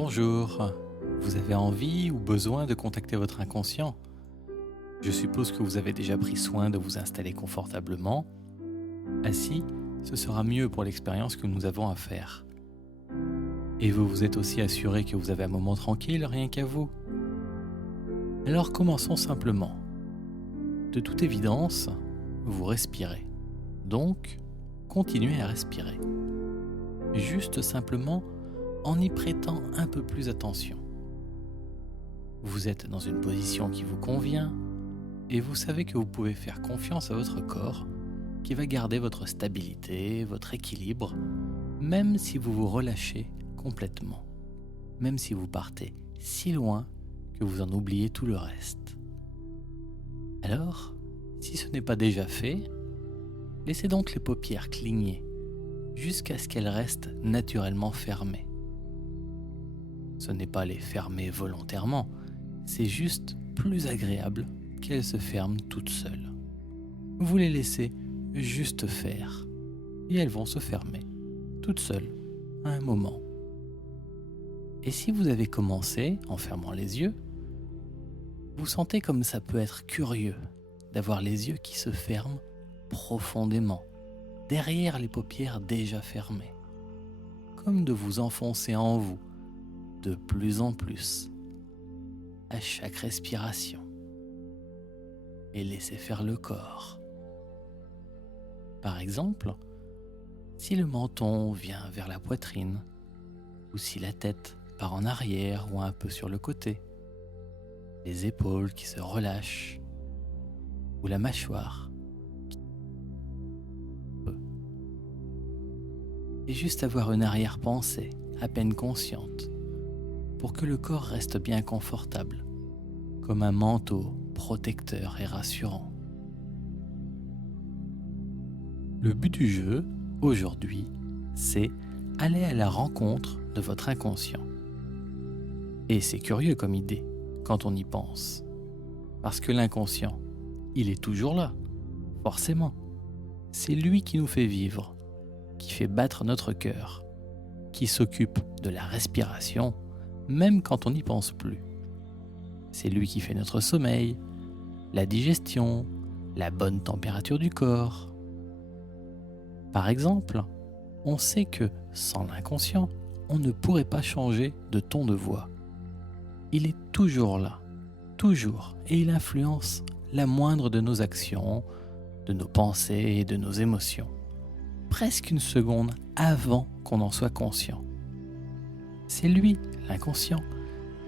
Bonjour, vous avez envie ou besoin de contacter votre inconscient? Je suppose que vous avez déjà pris soin de vous installer confortablement. Assis, ce sera mieux pour l'expérience que nous avons à faire. Et vous vous êtes aussi assuré que vous avez un moment tranquille rien qu'à vous. Alors commençons simplement. De toute évidence, vous respirez. Donc, continuez à respirer. Juste simplement en y prêtant un peu plus attention. Vous êtes dans une position qui vous convient et vous savez que vous pouvez faire confiance à votre corps qui va garder votre stabilité, votre équilibre, même si vous vous relâchez complètement, même si vous partez si loin que vous en oubliez tout le reste. Alors, si ce n'est pas déjà fait, laissez donc les paupières cligner jusqu'à ce qu'elles restent naturellement fermées. Ce n'est pas les fermer volontairement, c'est juste plus agréable qu'elles se ferment toutes seules. Vous les laissez juste faire et elles vont se fermer toutes seules à un moment. Et si vous avez commencé en fermant les yeux, vous sentez comme ça peut être curieux d'avoir les yeux qui se ferment profondément, derrière les paupières déjà fermées, comme de vous enfoncer en vous de plus en plus à chaque respiration et laissez faire le corps. Par exemple, si le menton vient vers la poitrine ou si la tête part en arrière ou un peu sur le côté, les épaules qui se relâchent ou la mâchoire et juste avoir une arrière-pensée à peine consciente pour que le corps reste bien confortable, comme un manteau protecteur et rassurant. Le but du jeu, aujourd'hui, c'est aller à la rencontre de votre inconscient. Et c'est curieux comme idée, quand on y pense. Parce que l'inconscient, il est toujours là, forcément. C'est lui qui nous fait vivre, qui fait battre notre cœur, qui s'occupe de la respiration, même quand on n'y pense plus. C'est lui qui fait notre sommeil, la digestion, la bonne température du corps. Par exemple, on sait que sans l'inconscient, on ne pourrait pas changer de ton de voix. Il est toujours là, toujours, et il influence la moindre de nos actions, de nos pensées et de nos émotions, presque une seconde avant qu'on en soit conscient. C'est lui, l'inconscient,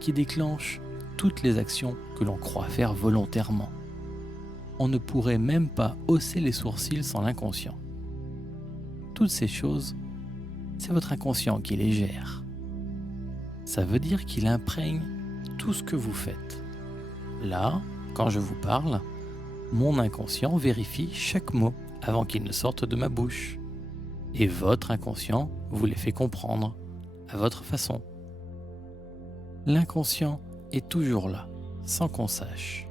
qui déclenche toutes les actions que l'on croit faire volontairement. On ne pourrait même pas hausser les sourcils sans l'inconscient. Toutes ces choses, c'est votre inconscient qui les gère. Ça veut dire qu'il imprègne tout ce que vous faites. Là, quand je vous parle, mon inconscient vérifie chaque mot avant qu'il ne sorte de ma bouche. Et votre inconscient vous les fait comprendre à votre façon. L'inconscient est toujours là, sans qu'on sache.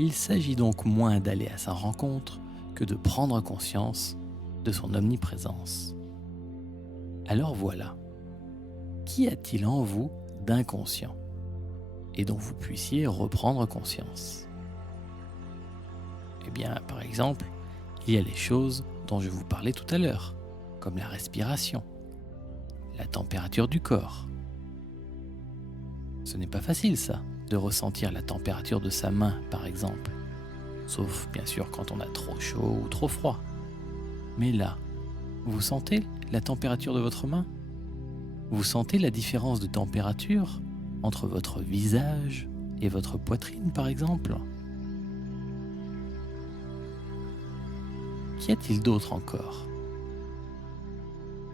Il s'agit donc moins d'aller à sa rencontre que de prendre conscience de son omniprésence. Alors voilà, qu'y a-t-il en vous d'inconscient et dont vous puissiez reprendre conscience? Eh bien, par exemple, il y a les choses dont je vous parlais tout à l'heure, comme la respiration, la température du corps. Ce n'est pas facile ça, de ressentir la température de sa main par exemple, sauf bien sûr quand on a trop chaud ou trop froid. Mais là, vous sentez la température de votre main? Vous sentez la différence de température entre votre visage et votre poitrine par exemple? Qu'y a-t-il d'autre encore?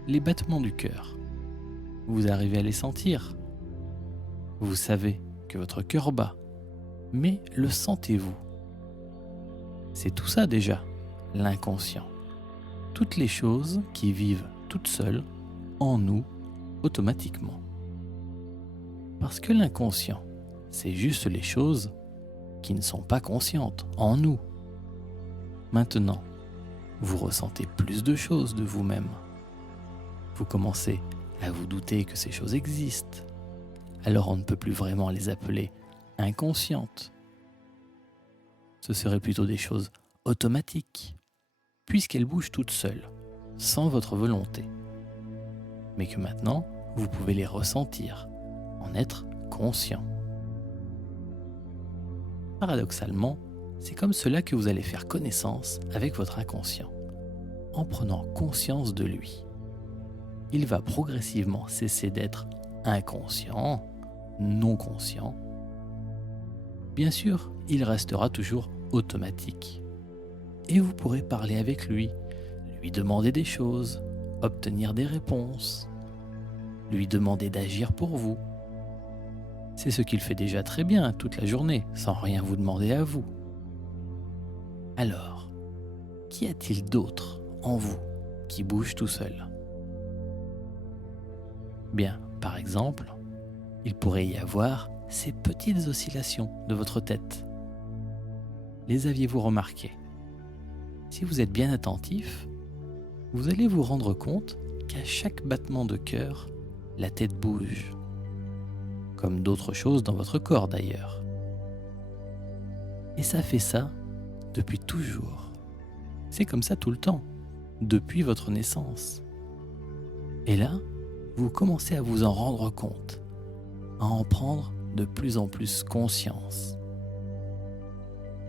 Les battements du cœur. Vous arrivez à les sentir? Vous savez que votre cœur bat, mais le sentez-vous? C'est tout ça déjà, l'inconscient. Toutes les choses qui vivent toutes seules en nous automatiquement. Parce que l'inconscient, c'est juste les choses qui ne sont pas conscientes en nous. Maintenant, vous ressentez plus de choses de vous-même. Vous commencez à vous douter que ces choses existent, alors on ne peut plus vraiment les appeler inconscientes. Ce seraient plutôt des choses automatiques, puisqu'elles bougent toutes seules, sans votre volonté. Mais que maintenant, vous pouvez les ressentir, en être conscient. Paradoxalement, c'est comme cela que vous allez faire connaissance avec votre inconscient, en prenant conscience de lui. Il va progressivement cesser d'être inconscient, non conscient. Bien sûr, il restera toujours automatique. Et vous pourrez parler avec lui demander des choses, obtenir des réponses, lui demander d'agir pour vous. C'est ce qu'il fait déjà très bien toute la journée, sans rien vous demander à vous. Alors, qu'y a-t-il d'autre en vous qui bouge tout seul ? Bien, par exemple, il pourrait y avoir ces petites oscillations de votre tête. Les aviez-vous remarquées ? Si vous êtes bien attentif, vous allez vous rendre compte qu'à chaque battement de cœur, la tête bouge. Comme d'autres choses dans votre corps d'ailleurs. Et ça fait ça depuis toujours. C'est comme ça tout le temps, depuis votre naissance. Et là, vous commencez à vous en rendre compte, à en prendre de plus en plus conscience.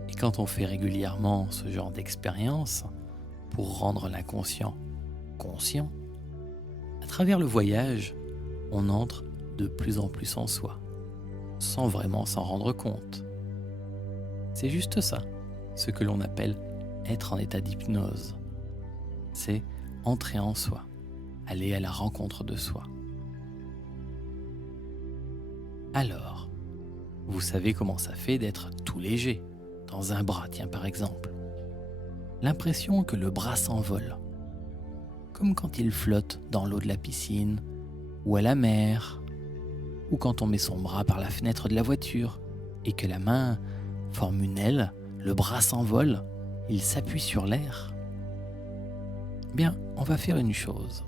Et quand on fait régulièrement ce genre d'expérience, pour rendre l'inconscient conscient, à travers le voyage, on entre de plus en plus en soi, sans vraiment s'en rendre compte. C'est juste ça, ce que l'on appelle être en état d'hypnose. C'est entrer en soi, aller à la rencontre de soi. Alors, vous savez comment ça fait d'être tout léger, dans un bras, tiens par exemple. L'impression que le bras s'envole, comme quand il flotte dans l'eau de la piscine, ou à la mer, ou quand on met son bras par la fenêtre de la voiture, et que la main forme une aile, le bras s'envole, il s'appuie sur l'air. Bien, on va faire une chose.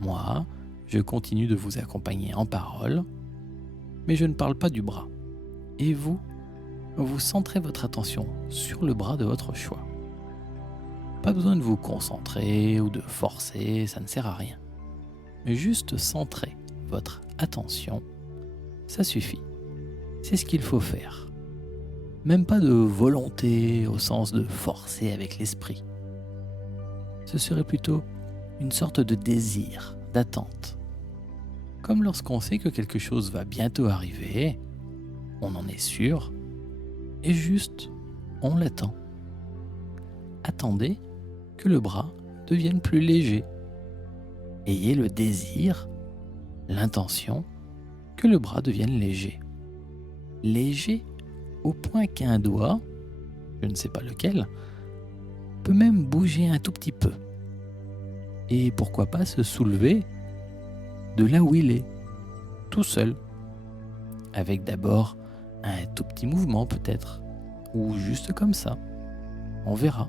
Moi, je continue de vous accompagner en parole, mais je ne parle pas du bras. Et vous centrez votre attention sur le bras de votre choix. Pas besoin de vous concentrer ou de forcer, ça ne sert à rien. Juste centrer votre attention, ça suffit. C'est ce qu'il faut faire. Même pas de volonté au sens de forcer avec l'esprit. Ce serait plutôt une sorte de désir, d'attente. Comme lorsqu'on sait que quelque chose va bientôt arriver, on en est sûr, et juste, on l'attend. Attendez que le bras devienne plus léger. Ayez le désir, l'intention, que le bras devienne léger. Léger au point qu'un doigt, je ne sais pas lequel, peut même bouger un tout petit peu. Et pourquoi pas se soulever de là où il est, tout seul. Avec d'abord un tout petit mouvement peut-être, ou juste comme ça. On verra.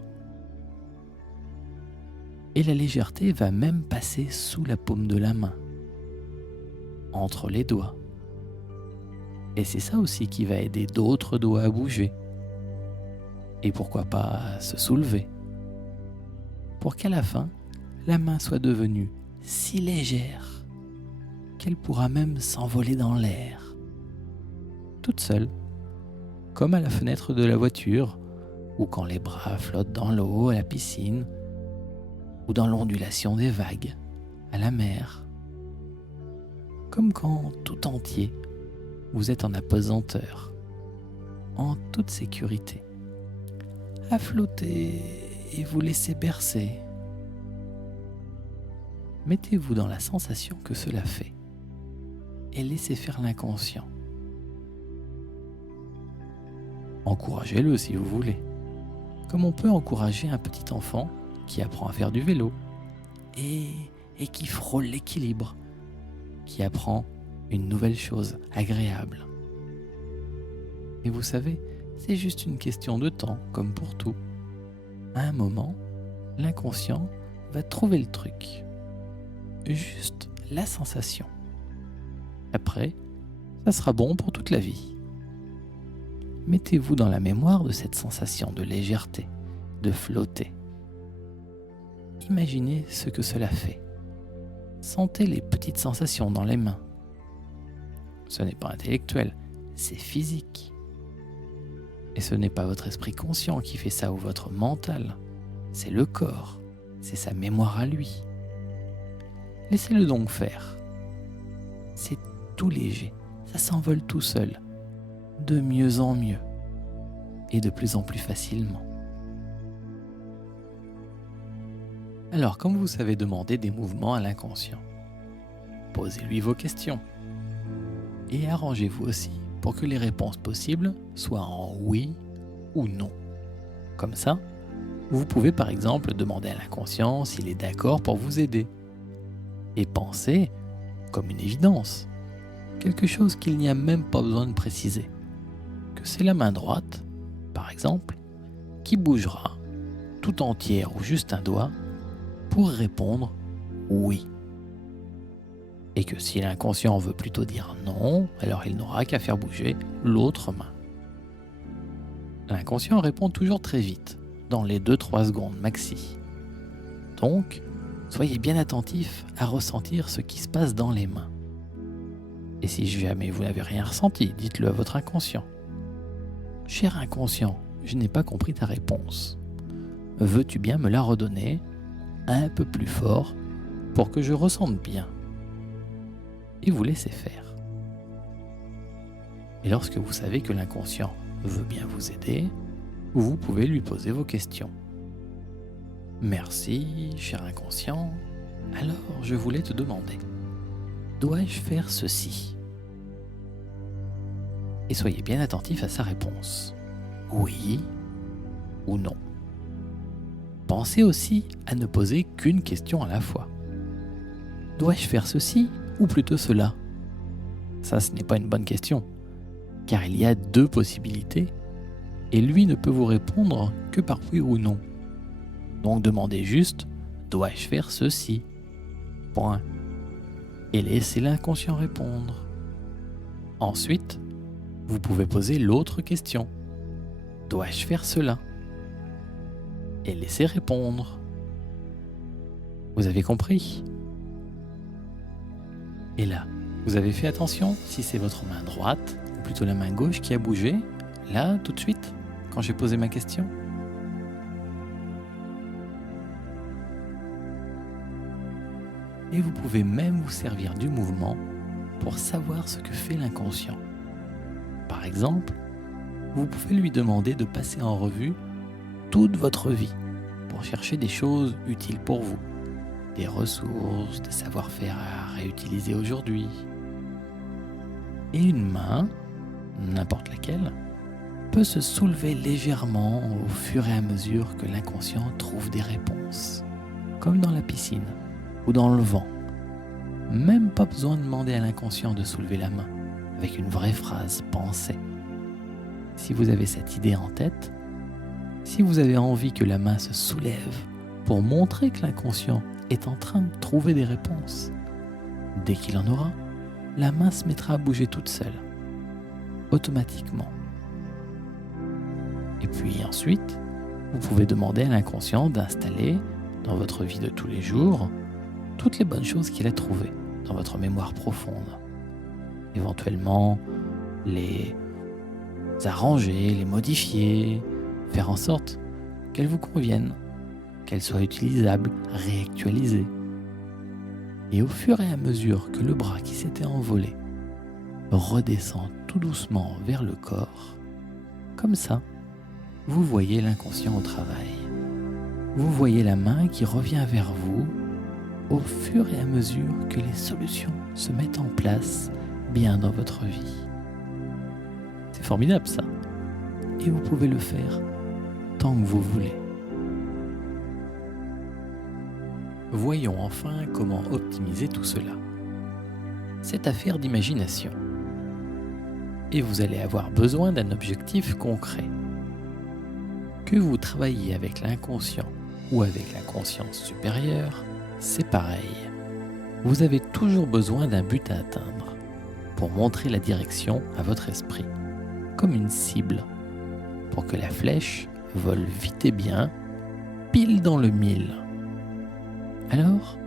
Et la légèreté va même passer sous la paume de la main, entre les doigts. Et c'est ça aussi qui va aider d'autres doigts à bouger. Et pourquoi pas se soulever, pour qu'à la fin, la main soit devenue si légère qu'elle pourra même s'envoler dans l'air, toute seule, comme à la fenêtre de la voiture, ou quand les bras flottent dans l'eau à la piscine, ou dans l'ondulation des vagues à la mer. Comme quand, tout entier, vous êtes en apesanteur, en toute sécurité, à flotter et vous laisser bercer. Mettez-vous dans la sensation que cela fait et laissez faire l'inconscient. Encouragez-le si vous voulez, comme on peut encourager un petit enfant qui apprend à faire du vélo et qui frôle l'équilibre, qui apprend une nouvelle chose agréable. Et vous savez, c'est juste une question de temps, comme pour tout. À un moment, l'inconscient va trouver le truc. Juste la sensation. Après, ça sera bon pour toute la vie. Mettez-vous dans la mémoire de cette sensation de légèreté, de flotter. Imaginez ce que cela fait. Sentez les petites sensations dans les mains. Ce n'est pas intellectuel, c'est physique. Et ce n'est pas votre esprit conscient qui fait ça ou votre mental, c'est le corps, c'est sa mémoire à lui. Laissez-le donc faire. C'est tout léger, ça s'envole tout seul, de mieux en mieux et de plus en plus facilement. Alors, comme vous savez demander des mouvements à l'inconscient, posez-lui vos questions et arrangez-vous aussi pour que les réponses possibles soient en oui ou non. Comme ça, vous pouvez par exemple demander à l'inconscient s'il est d'accord pour vous aider et penser, comme une évidence, quelque chose qu'il n'y a même pas besoin de préciser, que c'est la main droite, par exemple, qui bougera tout entière ou juste un doigt pour répondre oui. Et que si l'inconscient veut plutôt dire non, alors il n'aura qu'à faire bouger l'autre main. L'inconscient répond toujours très vite, dans les 2-3 secondes maxi. Donc, soyez bien attentif à ressentir ce qui se passe dans les mains. Et si jamais vous n'avez rien ressenti, dites-le à votre inconscient. Cher inconscient, je n'ai pas compris ta réponse. Veux-tu bien me la redonner un peu plus fort pour que je ressente bien? Et vous laissez faire. Et lorsque vous savez que l'inconscient veut bien vous aider, vous pouvez lui poser vos questions. Merci, cher inconscient. Alors, je voulais te demander, dois-je faire ceci? Et soyez bien attentif à sa réponse. Oui ou non. Pensez aussi à ne poser qu'une question à la fois. Dois-je faire ceci ou plutôt cela? Ça, ce n'est pas une bonne question, car il y a 2 possibilités, et lui ne peut vous répondre que par oui ou non. Donc demandez juste « Dois-je faire ceci ?» Point. Et laissez l'inconscient répondre. Ensuite, vous pouvez poser l'autre question. « Dois-je faire cela ?» Et laissez répondre. Vous avez compris? Et là, vous avez fait attention si c'est votre main droite, ou plutôt la main gauche qui a bougé, là, tout de suite, quand j'ai posé ma question? Et vous pouvez même vous servir du mouvement pour savoir ce que fait l'inconscient. Par exemple, vous pouvez lui demander de passer en revue toute votre vie pour chercher des choses utiles pour vous, des ressources, des savoir-faire à réutiliser aujourd'hui. Et une main, n'importe laquelle, peut se soulever légèrement au fur et à mesure que l'inconscient trouve des réponses, comme dans la piscine ou dans le vent. Même pas besoin de demander à l'inconscient de soulever la main avec une vraie phrase pensée. Si vous avez cette idée en tête, si vous avez envie que la main se soulève pour montrer que l'inconscient est en train de trouver des réponses, dès qu'il en aura, la main se mettra à bouger toute seule, automatiquement. Et puis ensuite, vous pouvez demander à l'inconscient d'installer dans votre vie de tous les jours toutes les bonnes choses qu'il a trouvées dans votre mémoire profonde. Éventuellement, les arranger, les modifier, faire en sorte qu'elles vous conviennent, qu'elles soient utilisables, réactualisées. Et au fur et à mesure que le bras qui s'était envolé redescend tout doucement vers le corps, comme ça, vous voyez l'inconscient au travail. Vous voyez la main qui revient vers vous au fur et à mesure que les solutions se mettent en place bien dans votre vie. C'est formidable ça. Et vous pouvez le faire tant que vous voulez. Voyons enfin comment optimiser tout cela. C'est affaire d'imagination. Et vous allez avoir besoin d'un objectif concret. Que vous travaillez avec l'inconscient ou avec la conscience supérieure, c'est pareil. Vous avez toujours besoin d'un but à atteindre pour montrer la direction à votre esprit, comme une cible, pour que la flèche vole vite et bien, pile dans le mille. Alors,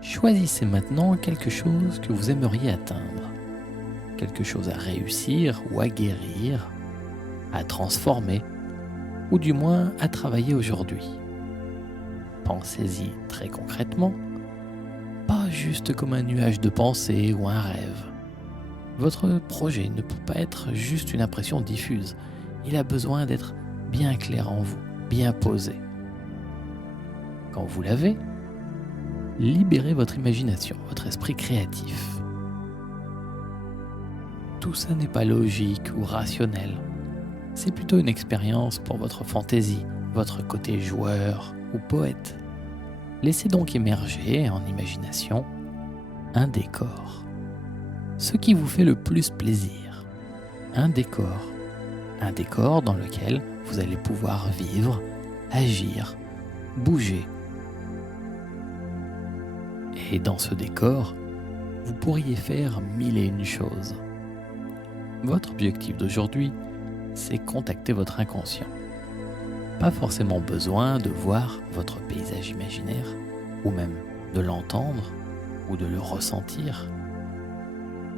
choisissez maintenant quelque chose que vous aimeriez atteindre, quelque chose à réussir ou à guérir, à transformer, ou du moins à travailler aujourd'hui. Pensez-y très concrètement, pas juste comme un nuage de pensée ou un rêve. Votre projet ne peut pas être juste une impression diffuse, il a besoin d'être bien clair en vous, bien posé. Quand vous l'avez, libérez votre imagination, votre esprit créatif. Tout ça n'est pas logique ou rationnel. C'est plutôt une expérience pour votre fantaisie, votre côté joueur ou poète. Laissez donc émerger en imagination un décor. Ce qui vous fait le plus plaisir. Un décor dans lequel vous allez pouvoir vivre, agir, bouger. Et dans ce décor, vous pourriez faire 1001 choses. Votre objectif d'aujourd'hui, c'est contacter votre inconscient. Pas forcément besoin de voir votre paysage imaginaire, ou même de l'entendre, ou de le ressentir.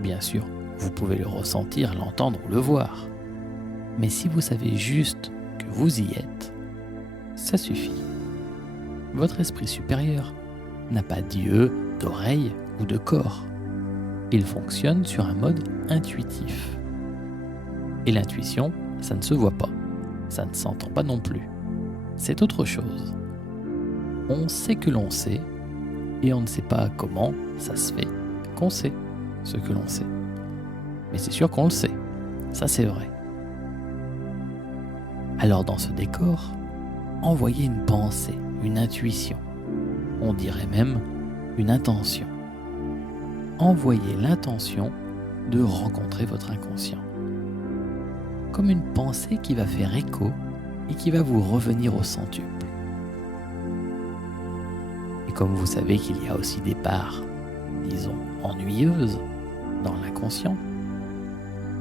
Bien sûr, vous pouvez le ressentir, l'entendre ou le voir. Mais si vous savez juste que vous y êtes, ça suffit. Votre esprit supérieur n'a pas d'yeux, d'oreilles ou de corps. Il fonctionne sur un mode intuitif. Et l'intuition, ça ne se voit pas, ça ne s'entend pas non plus. C'est autre chose. On sait que l'on sait, et on ne sait pas comment ça se fait qu'on sait ce que l'on sait. Mais c'est sûr qu'on le sait, ça c'est vrai. Alors dans ce décor, envoyez une pensée, une intuition, on dirait même une intention. Envoyez l'intention de rencontrer votre inconscient. Comme une pensée qui va faire écho et qui va vous revenir au centuple. Et comme vous savez qu'il y a aussi des parts, disons, ennuyeuses dans l'inconscient,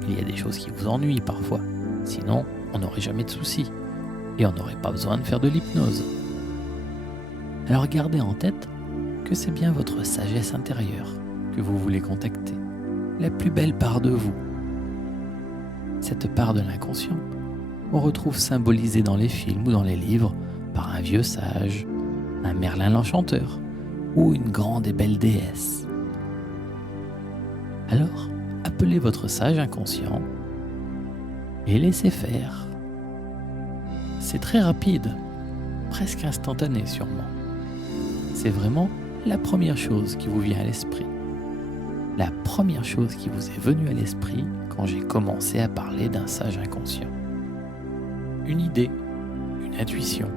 il y a des choses qui vous ennuient parfois, sinon on n'aurait jamais de soucis et on n'aurait pas besoin de faire de l'hypnose. Alors gardez en tête que c'est bien votre sagesse intérieure que vous voulez contacter, la plus belle part de vous. Cette part de l'inconscient, on retrouve symbolisée dans les films ou dans les livres par un vieux sage, un Merlin l'Enchanteur ou une grande et belle déesse. Alors, appelez votre sage inconscient et laissez faire. C'est très rapide, presque instantané sûrement. C'est vraiment la première chose qui vous vient à l'esprit. La première chose qui vous est venue à l'esprit quand j'ai commencé à parler d'un sage inconscient. Une idée, une intuition.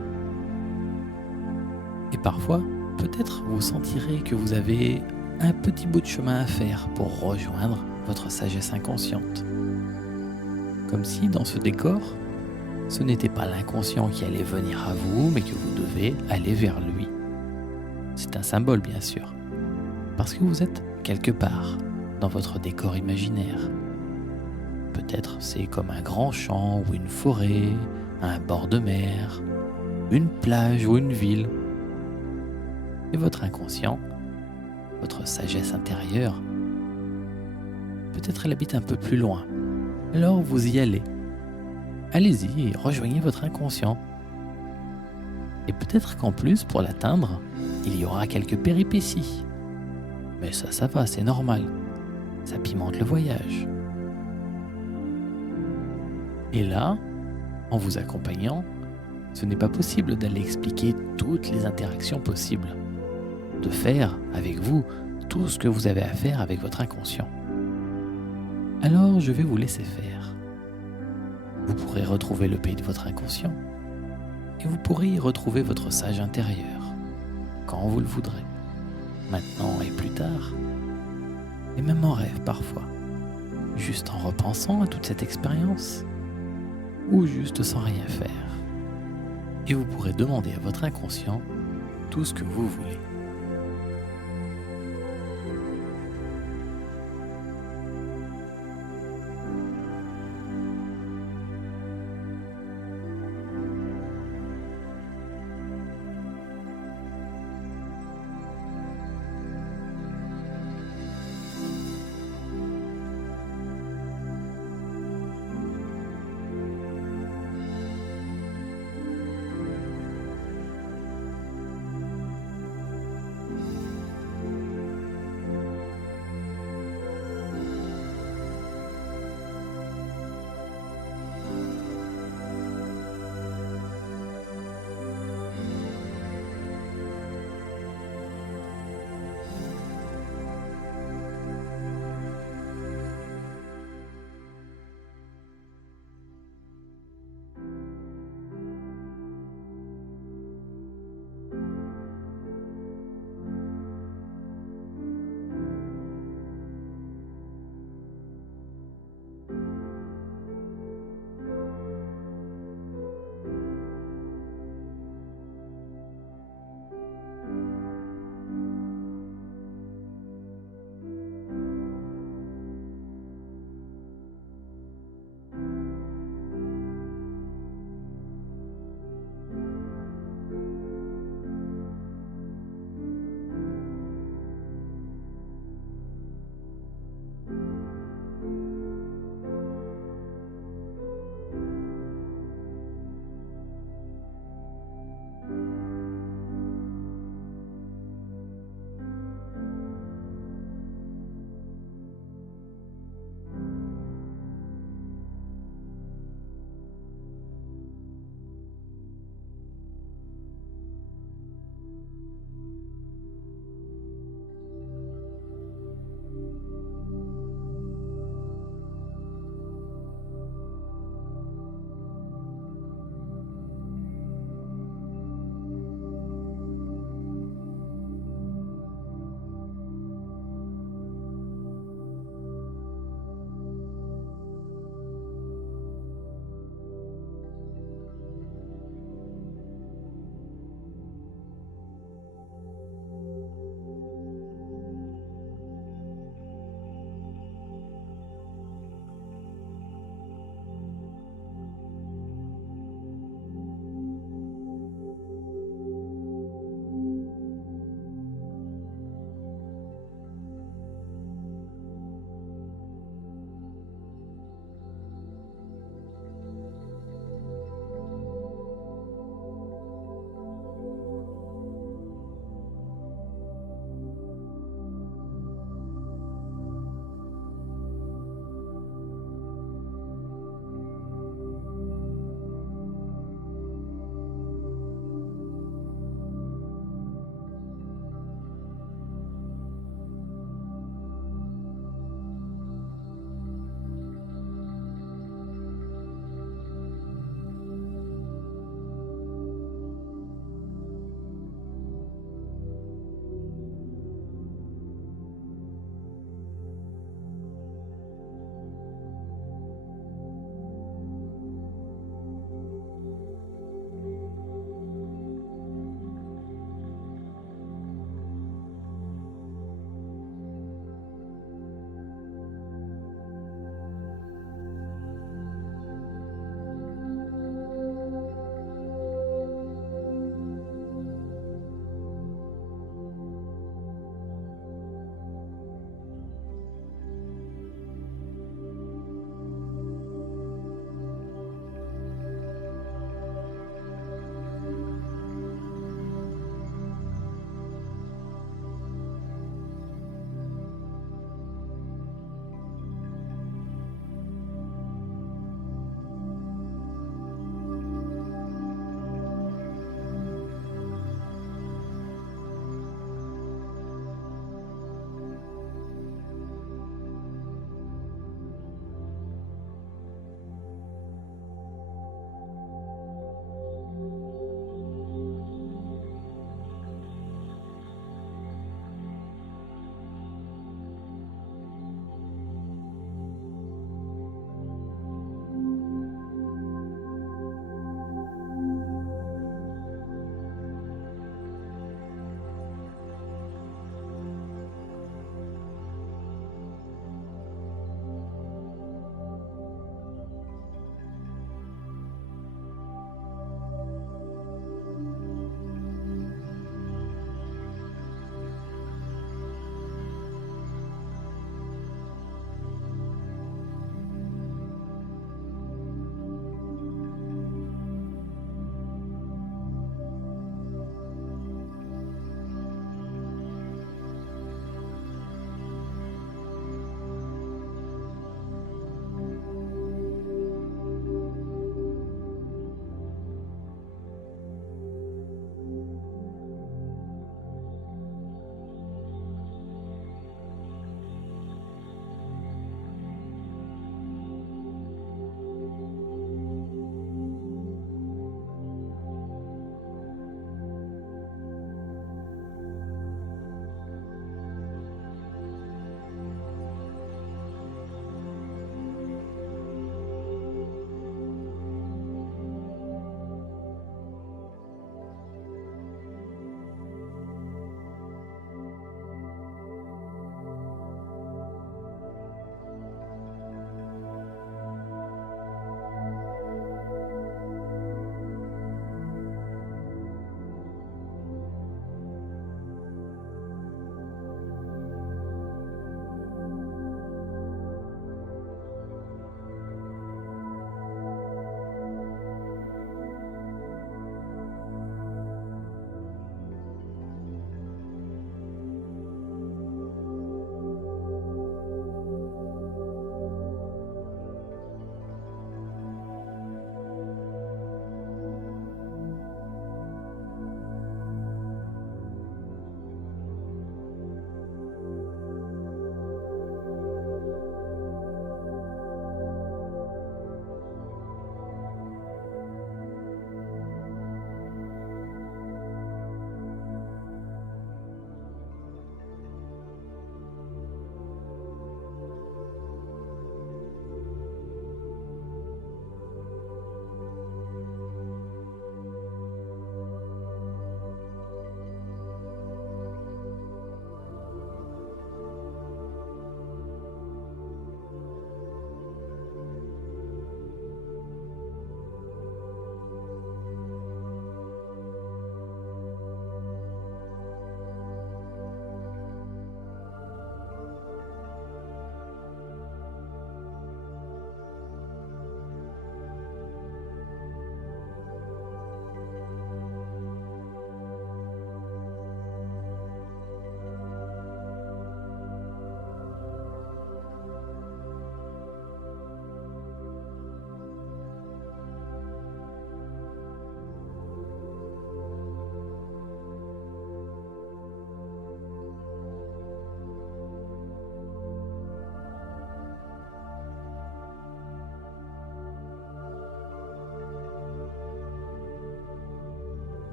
Et parfois, peut-être vous sentirez que vous avez un petit bout de chemin à faire pour rejoindre votre sagesse inconsciente. Comme si dans ce décor, ce n'était pas l'inconscient qui allait venir à vous, mais que vous devez aller vers lui. C'est un symbole bien sûr, parce que vous êtes quelque part dans votre décor imaginaire. Peut-être c'est comme un grand champ ou une forêt, un bord de mer, une plage ou une ville. Et votre inconscient, votre sagesse intérieure, peut-être elle habite un peu plus loin. Alors vous y allez. Allez-y et rejoignez votre inconscient. Et peut-être qu'en plus, pour l'atteindre, il y aura quelques péripéties. Mais ça va, c'est normal. Ça pimente le voyage. Et là, en vous accompagnant, ce n'est pas possible d'aller expliquer toutes les interactions possibles, de faire avec vous tout ce que vous avez à faire avec votre inconscient. Alors je vais vous laisser faire. Vous pourrez retrouver le pays de votre inconscient et vous pourrez y retrouver votre sage intérieur, quand vous le voudrez, maintenant et plus tard, et même en rêve parfois, juste en repensant à toute cette expérience, ou juste sans rien faire. Et vous pourrez demander à votre inconscient tout ce que vous voulez.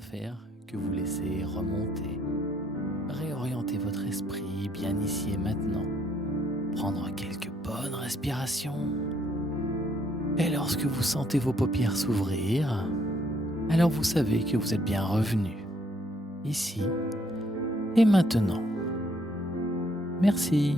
à faire que vous laisser remonter, réorienter votre esprit bien ici et maintenant, prendre quelques bonnes respirations. Et lorsque vous sentez vos paupières s'ouvrir, alors vous savez que vous êtes bien revenu, ici et maintenant. Merci.